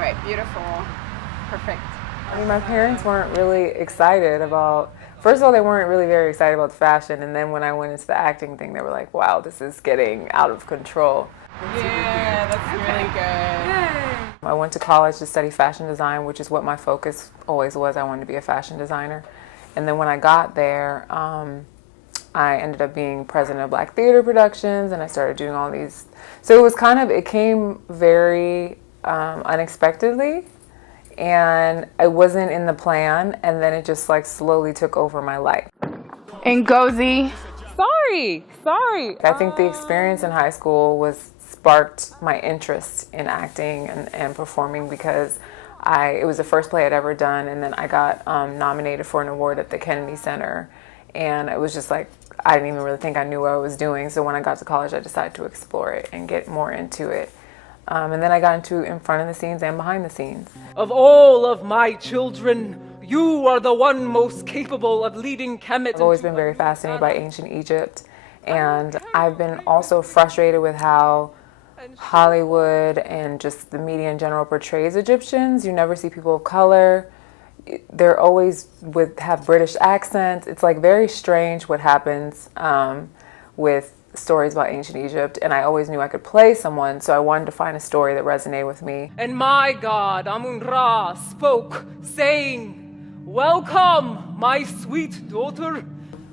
All right, beautiful. Perfect. I mean, my parents weren't really excited about, first of all, they weren't really very excited about the fashion, and then when I went into the acting thing, they were like, wow, this is getting out of control. Yeah, that's really good. I went to college to study fashion design, which is what my focus always was. I wanted to be a fashion designer. And then when I got there, I ended up being president of Black Theater Productions, and I started doing all these. So it was kind of, it came very unexpectedly, and it wasn't in the plan, and then it just like slowly took over my life. Ngozi. Sorry. I think the experience in high school sparked my interest in acting and performing because it was the first play I'd ever done, and then I got nominated for an award at the Kennedy Center, and it was just like, I didn't even really think I knew what I was doing. So when I got to college, I decided to explore it and get more into it. And then I got into in front of the scenes and behind the scenes. Of all of my children, you are the one most capable of leading Kemet. I've always been very fascinated by ancient Egypt, and I've been also frustrated with how Hollywood and just the media in general portrays Egyptians. You never see people of color. They're always have British accents. It's like very strange what happens with stories about ancient Egypt, and I always knew I could play someone, so I wanted to find a story that resonated with me. And my god, Amun-Ra, spoke, saying, "Welcome, my sweet daughter."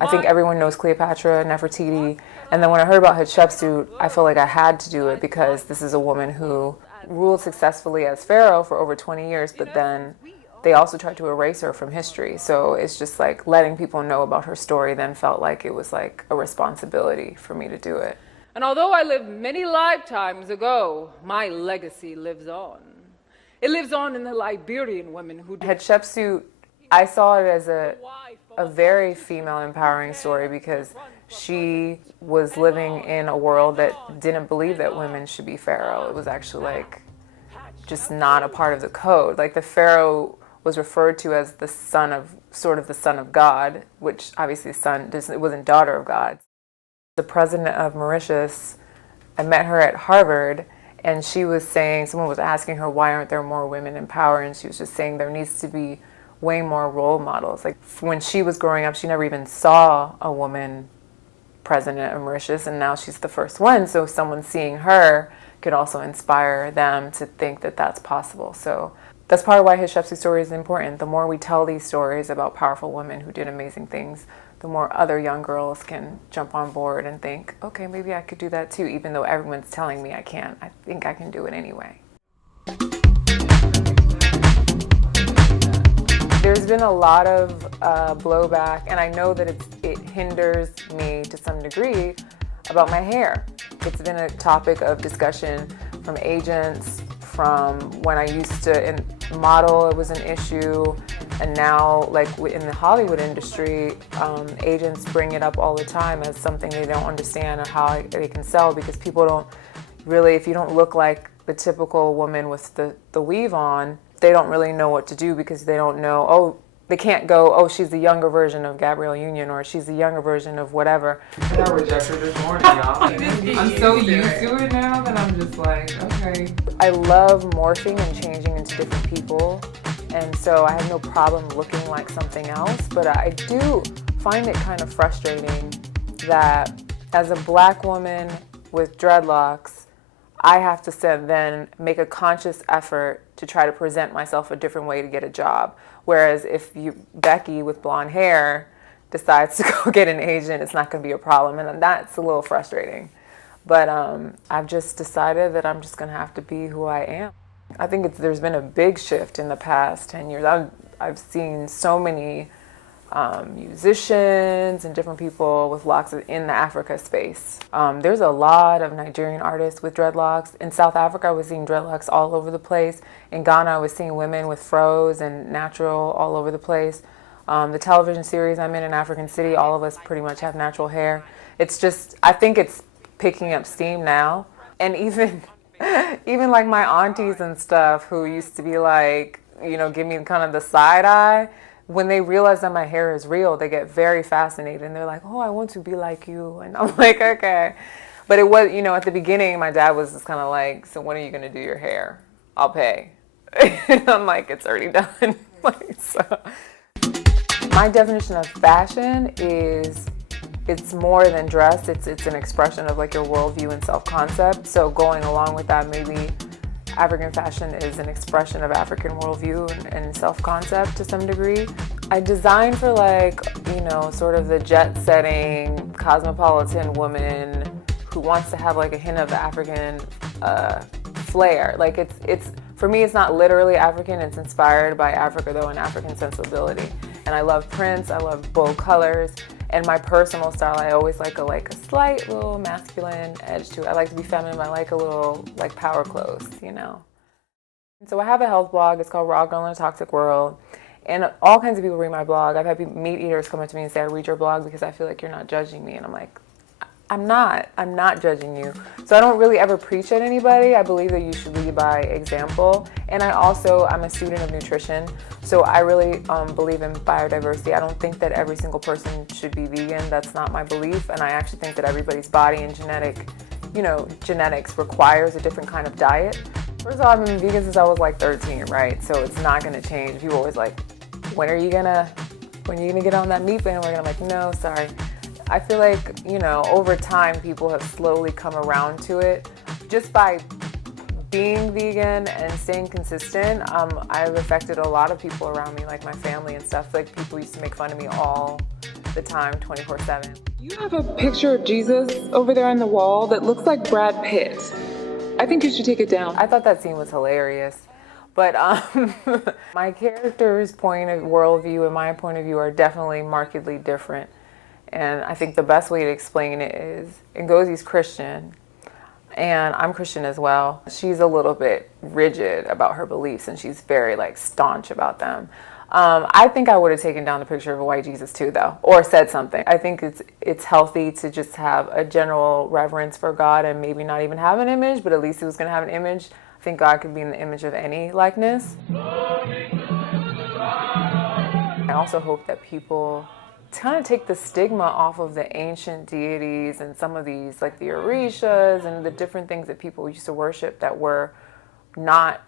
I think everyone knows Cleopatra, Nefertiti, and then when I heard about Hatshepsut, I felt like I had to do it because this is a woman who ruled successfully as pharaoh for over 20 years, but then they also tried to erase her from history. So it's just like letting people know about her story then felt like it was like a responsibility for me to do it. And although I lived many lifetimes ago, my legacy lives on. It lives on in the Liberian women who... Hatshepsut, I saw it as a very female empowering story because she was living in a world that didn't believe that women should be pharaoh. It was actually like just not a part of the code. Like the pharaoh was referred to as the son of, sort of the son of God, which obviously it wasn't daughter of God. The president of Mauritius, I met her at Harvard, and she was saying, someone was asking her, why aren't there more women in power? And she was just saying there needs to be way more role models. Like when she was growing up, she never even saw a woman president of Mauritius, and now she's the first one. So someone seeing her could also inspire them to think that that's possible. So that's part of why Hatshepsut's story is important. The more we tell these stories about powerful women who did amazing things, the more other young girls can jump on board and think, okay, maybe I could do that too, even though everyone's telling me I can't. I think I can do it anyway. There's been a lot of blowback, and I know that it hinders me to some degree about my hair. It's been a topic of discussion from agents, from when I used to model, it was an issue, and now like in the Hollywood industry, agents bring it up all the time as something they don't understand or how they can sell, because people don't really, if you don't look like the typical woman with the weave on, they don't really know what to do because they don't know, oh, they can't go, oh, she's the younger version of Gabrielle Union, or she's the younger version of whatever. I got rejected this morning, y'all. I'm so used to it now that I'm just like, okay. I love morphing and changing into different people, and so I have no problem looking like something else, but I do find it kind of frustrating that as a Black woman with dreadlocks, I have to then make a conscious effort to try to present myself a different way to get a job. Whereas if Becky with blonde hair decides to go get an agent, it's not going to be a problem. And that's a little frustrating. But I've just decided that I'm just going to have to be who I am. I think there's been a big shift in the past 10 years. I've seen so many musicians and different people with locks in the Africa space. There's a lot of Nigerian artists with dreadlocks. In South Africa, I was seeing dreadlocks all over the place. In Ghana, I was seeing women with froze and natural all over the place. The television series I'm in African City, all of us pretty much have natural hair. It's just, I think it's picking up steam now. And even like my aunties and stuff who used to be like, you know, give me kind of the side eye, when they realize that my hair is real, they get very fascinated and they're like, oh, I want to be like you. And I'm like, okay. But it was, you know, at the beginning, my dad was just kind of like, so when are you going to do your hair? I'll pay. I'm like, it's already done. Like, so. My definition of fashion is it's more than dress. It's an expression of like your worldview and self-concept. So going along with that, maybe African fashion is an expression of African worldview and self-concept to some degree. I design for like, you know, sort of the jet-setting, cosmopolitan woman who wants to have like a hint of African flair. Like it's for me, it's not literally African. It's inspired by Africa though, and African sensibility. And I love prints. I love bold colors. And my personal style, I always like a slight little masculine edge to it. I like to be feminine. I like a little like power clothes, you know. So I have a health blog. It's called Raw Girl in a Toxic World. And all kinds of people read my blog. I've had meat eaters come up to me and say, I read your blog because I feel like you're not judging me. And I'm like, I'm not judging you. So I don't really ever preach at anybody. I believe that you should lead by example. And I'm a student of nutrition. So I really believe in biodiversity. I don't think that every single person should be vegan. That's not my belief. And I actually think that everybody's body and genetics requires a different kind of diet. First of all, I've been vegan since I was like 13, right? So it's not gonna change. People always like, when are you gonna get on that meat bandwagon? I'm like, no, sorry. I feel like, you know, over time, people have slowly come around to it. Just by being vegan and staying consistent, I've affected a lot of people around me, like my family and stuff. Like people used to make fun of me all the time, 24/7. You have a picture of Jesus over there on the wall that looks like Brad Pitt. I think you should take it down. I thought that scene was hilarious. But my character's worldview and my point of view are definitely markedly different. And I think the best way to explain it is, Ngozi's Christian, and I'm Christian as well. She's a little bit rigid about her beliefs, and she's very like staunch about them. I think I would have taken down the picture of a white Jesus too, though, or said something. I think it's healthy to just have a general reverence for God and maybe not even have an image, but at least it was going to have an image. I think God could be in the image of any likeness. I also hope that people kind of take the stigma off of the ancient deities and some of these, like the Orishas and the different things that people used to worship that were not,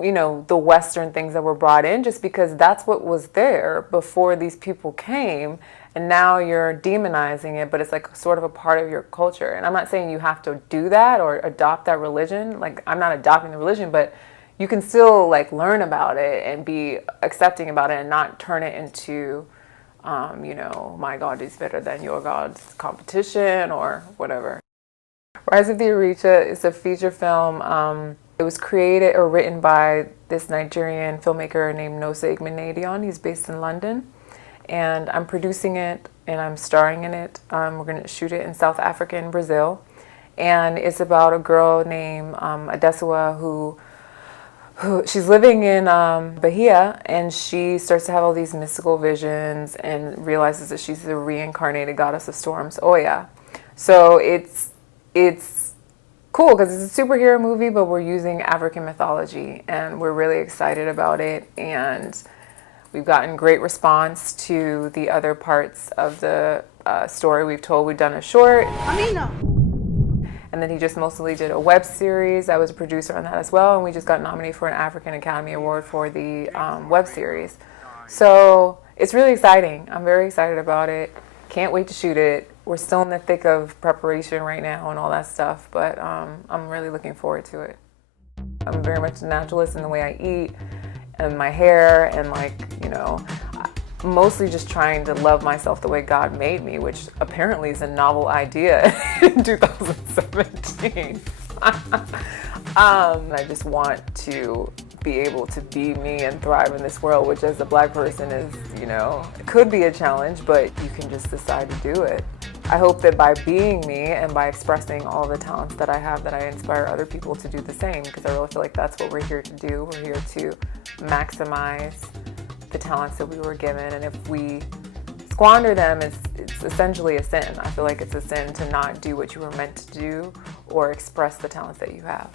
you know, the Western things that were brought in, just because that's what was there before these people came. And now you're demonizing it, but it's like sort of a part of your culture. And I'm not saying you have to do that or adopt that religion. Like, I'm not adopting the religion, but you can still like learn about it and be accepting about it and not turn it into you know, my God is better than your God's competition or whatever. Rise of the Orisha is a feature film. It was created or written by this Nigerian filmmaker named Nosa Igbenedion. He's based in London. And I'm producing it and I'm starring in it. We're going to shoot it in South Africa and Brazil. And it's about a girl named Esosa who she's living in Bahia, and she starts to have all these mystical visions and realizes that she's the reincarnated goddess of storms, Oya. So it's cool because it's a superhero movie, but we're using African mythology, and we're really excited about it. And we've gotten great response to the other parts of the story we've told. We've done a short. Amina. And then he just mostly did a web series. I was a producer on that as well, and we just got nominated for an African Academy Award for the web series. So it's really exciting. I'm very excited about it. Can't wait to shoot it. We're still in the thick of preparation right now and all that stuff, but I'm really looking forward to it. I'm very much a naturalist in the way I eat and my hair, and like, you know, mostly just trying to love myself the way God made me, which apparently is a novel idea in 2017. I just want to be able to be me and thrive in this world, which as a Black person is, you know, it could be a challenge, but you can just decide to do it. I hope that by being me and by expressing all the talents that I have, that I inspire other people to do the same, because I really feel like that's what we're here to do. We're here to maximize the talents that we were given, and if we squander them, it's essentially a sin. I feel like it's a sin to not do what you were meant to do or express the talents that you have.